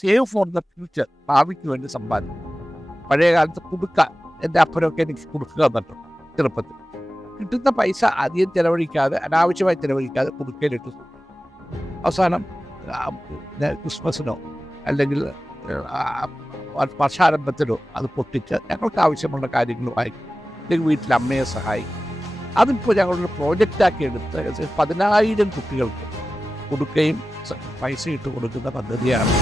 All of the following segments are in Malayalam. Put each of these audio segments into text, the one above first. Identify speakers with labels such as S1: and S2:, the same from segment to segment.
S1: സേവ് ഫോർ ദ ഫ്യൂച്ചർ ഭാവിക്ക് വേണ്ടി സമ്പാദിക്കും. പഴയ കാലത്ത് കുടുക്ക എന്റെ അപ്പനൊക്കെ എനിക്ക് കുടുക്കുക എന്നിട്ടുണ്ട് ചെറുപ്പത്തിൽ. കിട്ടുന്ന പൈസ അധികം ചിലവഴിക്കാതെ അനാവശ്യമായി ചിലവഴിക്കാതെ കുടുക്കയിലിട്ട്. അവസാനം ക്രിസ്മസിനോ അല്ലെങ്കിൽ വർഷാരംഭത്തിലോ അത് പൊട്ടിച്ച് ഞങ്ങൾക്ക് ആവശ്യമുള്ള കാര്യങ്ങൾ വായിക്കും. അല്ലെങ്കിൽ വീട്ടിൽ അമ്മയെ സഹായിക്കും. അതിപ്പോൾ ഞങ്ങളൊരു പ്രോജക്റ്റാക്കി എടുത്ത് പതിനായിരം കുട്ടികൾക്ക് കൊടുക്കുകയും പൈസ ഇട്ട് കൊടുക്കുന്ന പദ്ധതിയാണ്.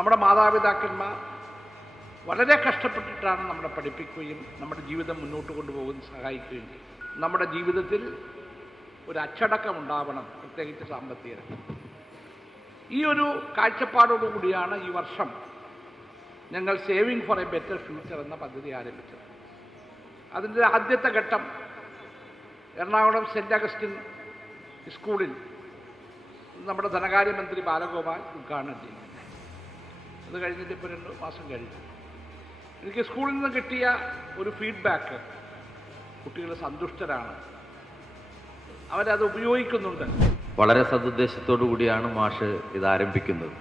S1: നമ്മുടെ മാതാപിതാക്കന്മാർ വളരെ കഷ്ടപ്പെട്ടിട്ടാണ് നമ്മളെ പഠിപ്പിക്കുകയും നമ്മുടെ ജീവിതം മുന്നോട്ട് കൊണ്ടുപോകുന്ന സഹായിക്കുകയും നമ്മുടെ ജീവിതത്തിൽ ഒരു അച്ചടക്കം ഉണ്ടാവണം പ്രത്യേകിച്ച് സാമ്പത്തിക ഈ ഒരു കാഴ്ചപ്പാടോടുകൂടിയാണ് ഈ വർഷം ഞങ്ങൾ saving for a better future എന്ന പദ്ധതി ആരംഭിച്ചത്. അതിന്റെ ആദ്യത്തെ ഘട്ടം എറണാകുളം സെന്റ് അഗസ്റ്റിൻ സ്കൂളിൽ നമ്മുടെ ധനകാര്യമന്ത്രി ബാലഗോപാൽ ഉദ്ഘാടനം ചെയ്തു. അത് കഴിഞ്ഞിട്ട് ഇപ്പോൾ രണ്ട് മാസം കഴിഞ്ഞു. എനിക്ക് സ്കൂളിൽ നിന്ന് കിട്ടിയ ഒരു ഫീഡ്ബാക്ക് കുട്ടികൾ സന്തുഷ്ടരാണ്. അവരത് ഉപയോഗിക്കുന്നുണ്ട്.
S2: വളരെ സതുദ്ദേശത്തോടു കൂടിയാണ് മാഷ് ഇത് ആരംഭിക്കുന്നത്.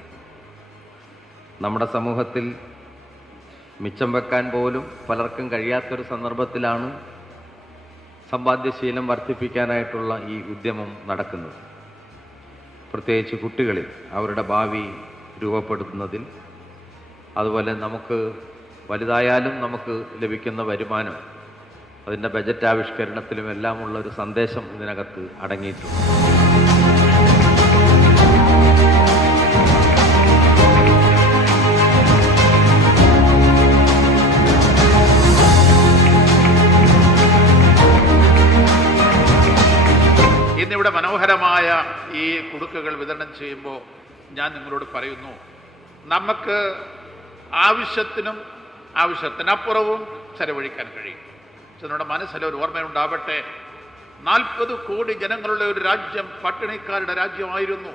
S2: നമ്മുടെ സമൂഹത്തിൽ മിച്ചം വെക്കാൻ പോലും പലർക്കും കഴിയാത്തൊരു സന്ദർഭത്തിലാണ് സമ്പാദ്യശീലം വർദ്ധിപ്പിക്കാനായിട്ടുള്ള ഈ ഉദ്യമം നടക്കുന്നത്. പ്രത്യേകിച്ച് കുട്ടികളിൽ അവരുടെ ഭാവി രൂപപ്പെടുത്തുന്നതിൽ അതുപോലെ നമുക്ക് വലുതായാലും നമുക്ക് ലഭിക്കുന്ന വരുമാനം അതിന്റെ ബജറ്റ് ആവിഷ്കരണത്തിലും എല്ലാമുള്ള ഒരു സന്ദേശം ഇതിനകത്ത് അടങ്ങിയിട്ടുണ്ട്.
S3: ഇന്നിവിടെ മനോഹരമായ ഈ കുടുക്കുകൾ വിതരണം ചെയ്യുമ്പോൾ ഞാൻ നിങ്ങളോട് പറയുന്നു നമുക്ക് ആവശ്യത്തിനും ആവശ്യത്തിനപ്പുറവും ചെലവഴിക്കാൻ കഴിയും. നമ്മുടെ മനസ്സിൽ ഒരു ഓർമ്മയുണ്ടാവട്ടെ. നാൽപ്പത് കോടി ജനങ്ങളുടെ ഒരു രാജ്യം പട്ടിണിക്കാരുടെ രാജ്യമായിരുന്നു.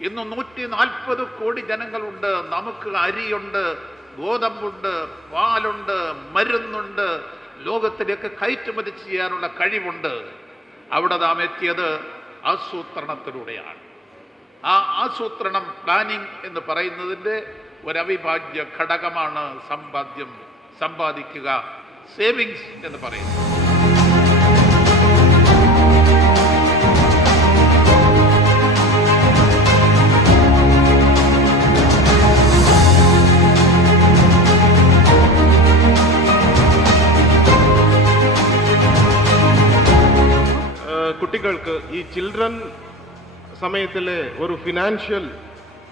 S3: ഇന്ന് നൂറ്റി നാൽപ്പത് കോടി ജനങ്ങളുണ്ട്. നമുക്ക് അരിയുണ്ട് ഗോതമ്പുണ്ട് പാലുണ്ട് മരുന്നുണ്ട്. ലോകത്തിലേക്ക് കയറ്റുമതി ചെയ്യാനുള്ള കഴിവുണ്ട്. അവിടെ നാം എത്തിയത് ആസൂത്രണത്തിലൂടെയാണ്. ആ ആസൂത്രണം പ്ലാനിംഗ് എന്ന് പറയുന്നതിന്റെ ഒരു അവിഭാജ്യ ഘടകമാണ് സമ്പാദ്യം സമ്പാദിക്കുക സേവിങ്സ് എന്ന് പറയുന്നത്.
S4: കുട്ടികൾക്ക് ഈ ചിൽഡ്രൻ സമയത്തിലെ ഒരു ഫിനാൻഷ്യൽ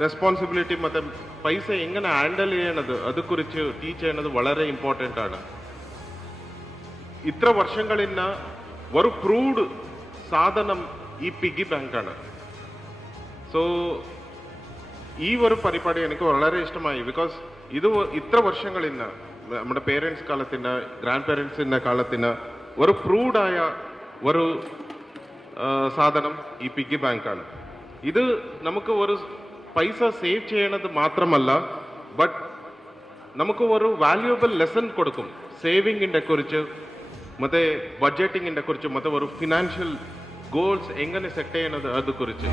S4: റെസ്പോൺസിബിലിറ്റി മറ്റേ പൈസ എങ്ങനെ ഹാൻഡിൽ ചെയ്യണത്? അതേക്കുറിച്ച് ടീച്ച് ചെയ്യണത് വളരെ ഇമ്പോർട്ടന്റ് ആണ്. ഇത്ര വർഷങ്ങളിന്ന ഒരു ക്രൂഡ് സാധനം ഈ പിഗി ബാങ്കാണ് സോ ഈ ഒരു പരിപാടി എനിക്ക് വളരെ ഇഷ്ടമായി. ബിക്കോസ് ഇത് ഇത്ര വർഷങ്ങളിന്ന നമ്മുടെ പേരൻസ് കാലത്തിന് ഗ്രാൻഡ് പേരൻസിന്റെ കാലത്തിന് ഒരു പ്രൂവ്ഡായ ഒരു സാധനം ഈ പിഗി ബാങ്കാണ് ഇത് നമുക്ക് ഒരു പൈസ സേവ് ചെയ്യണത് മാത്രമല്ല ബട്ട് നമുക്ക് ഒരു വാല്യൂബിൾ ലെസൺ കൊടുക്കും. സേവിങ്ങിന്റെ കുറിച്ച് മറ്റേ ബഡ്ജറ്റിങ്ങിന്റെ കുറിച്ച് മറ്റേ ഒരു ഫിനാൻഷ്യൽ ഗോൾസ് എങ്ങനെ സെറ്റ് ചെയ്യണത് അത് കുറിച്ച്.